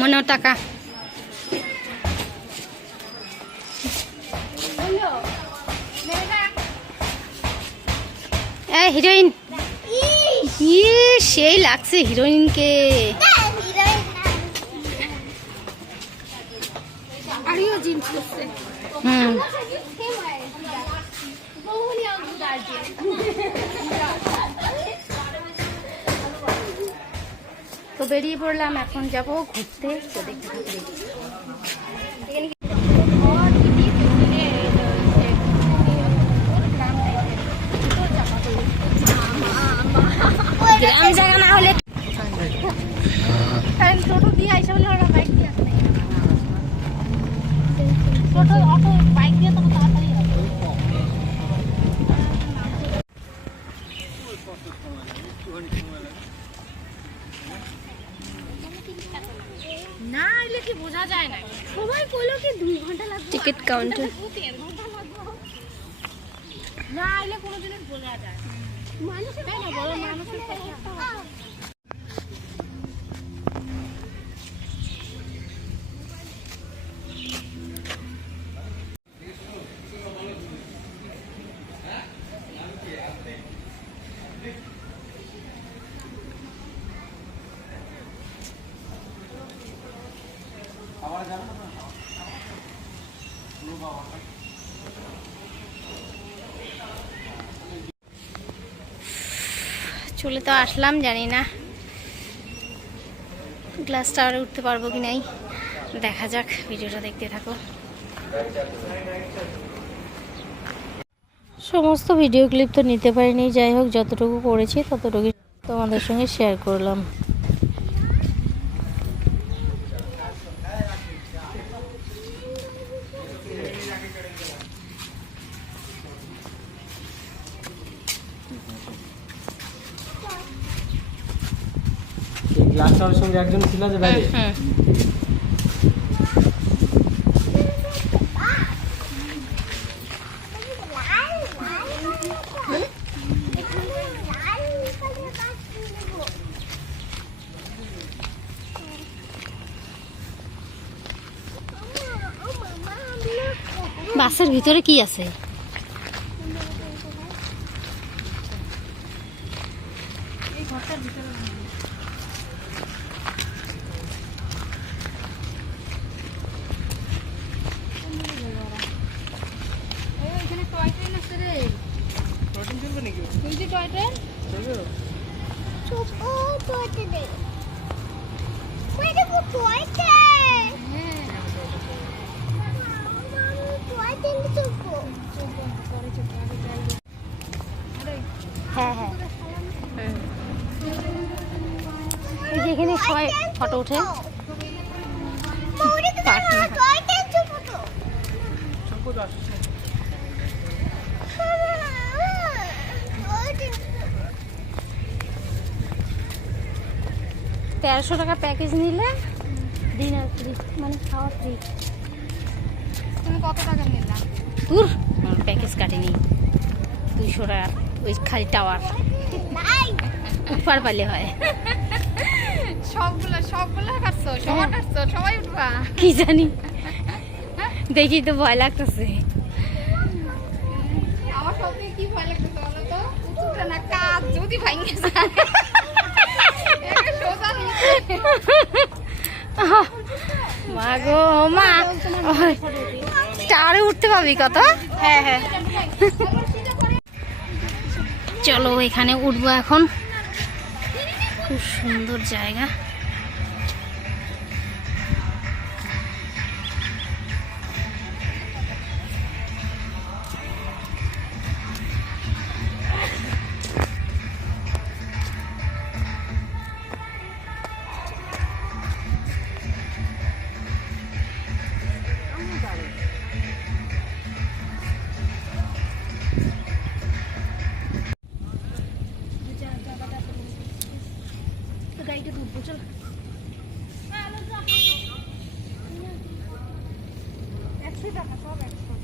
মনে টাকা হিরোইন সেই লাগছে হিরোইনকে। তো বেরিয়ে পড়লাম, এখন যাবো ঘুরতে। তো দেখতে থাকি। গ্রাম জায়গা না হলে টোটো দিয়ে আইসা হলে ওরা বাইক দিয়ে আসে, টোটো অটো বাইক দিয়ে তো তাড়াতাড়ি হবে। না এলে কি বোঝা যায় না, সবাই কইলো কি 2 ঘন্টা লাগবে টিকিট কাউন্টার, 3 ঘন্টা লাগবে না এলে কোনো জিনিস বোঝা যায় মানুষের তাই না, বড় মানুষের কথা। চলে তো আসলাম, জানি না গ্লাস টাওয়ারে উঠতে পারবো কি নাই, দেখা যাক, ভিডিওটা দেখতে থাকো। সমস্ত ভিডিও ক্লিপ তো নিতে পারিনি, যাই হোক যতটুকু করেছি ততটুকু তোমাদের সঙ্গে শেয়ার করলাম। গ্লাস টাওয়ারের সঙ্গে একজন ছিল যে বাইরে, বাসের ভিতরে কি আছে? হ্যাঁ হ্যাঁ, যেখানে সবাই ফটো উঠে। $1300 প্যাকেজ নিলে ডিনার ফ্রি, মানে খাওয়া ফ্রি। তুমি কত টাকা নিলাম? দূর, প্যাকেজ কাটিনি, 200 টাকা ওই খালি টাওয়ার উঠবার পারলে হয়। সবগুলো কাটছো, সবার কাটছো, সবাই উঠবা কি জানি, দেখি তো ভয় লাগতেছে। আমার সবই কি ভয় লাগতেছে বলো তো, উঠতে না কাজ যদি ভাঙে যায়। মা গো মা, টাওয়ারে উঠতে পাবি কত? হ্যাঁ হ্যাঁ, চলো এখানে উঠবো এখন, খুব সুন্দর জায়গা। গাড়িটা ঢুকবো, চলো। টাকা সব 100।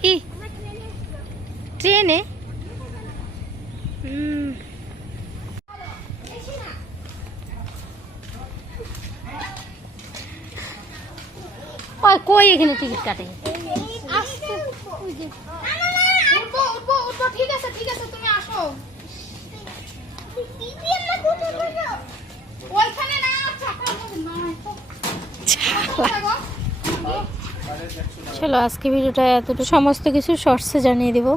কি ট্রেনে? কই এখানে টিকিট কাটে? ঠিক আছে তুমি আসো ওইখানে না চলো আজকে ভিডিওটা এতটুকু, সমস্ত কিছু শর্টসে জানিয়ে দিব।